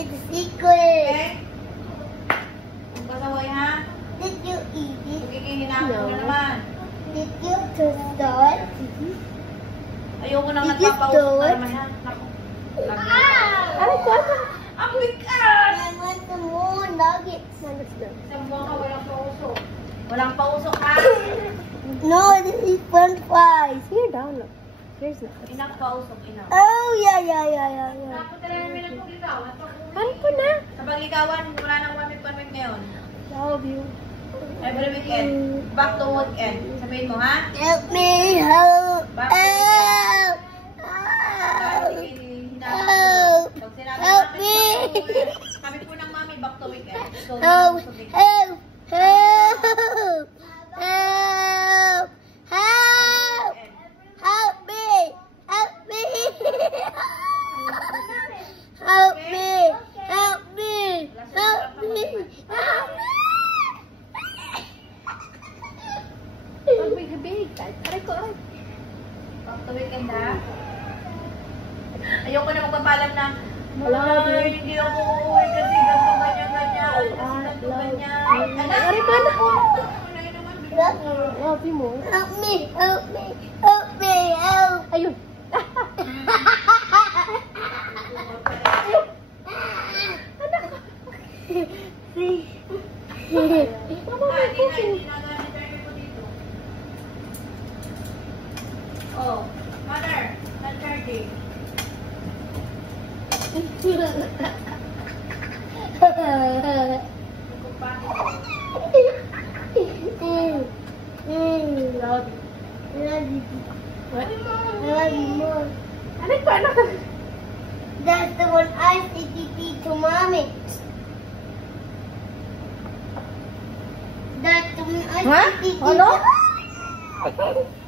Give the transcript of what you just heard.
It's secret. Okay? Ang pasaway, ha? Did you eat it? Pagkikihinaan ko na naman. Did you start? Ayoko nang Did you nagpapausok do na it? naman, ha? Naku. Ano ko? Ang bigat! I want some more nuggets. Isang buwan ka, walang pausok. Walang pausok, ha? No, this is french fries. Here, down. Look. Here's nuggets. Inak pausok, inak. Oh, yeah. Napunta na namin ang pagligawan. Ano ko na? Sa pagligawan, wala nang one week ngayon. Love you. Every weekend. Back to weekend. Sabihin mo, ha? Help me, help. Back to weekend. Help. Pag sinabi Help namin, me. Sabi po ng mami, back to weekend. So, Help. sa weekend. Help. Help. Help. Help. Help me. Help me. Help me. Help me. Help me. Help me. Back to weekend, ha? Ayoko na magpapalam na, Ay, hindi ako uuwi kasi ganito, ganyan. Ganito, ganyan. Ari ba na? Help me. Help me. Help me. Help me. Help. Ayun. Oh, mother, not charging. That's the one I feed to mommy. That's the one I feed to mommy.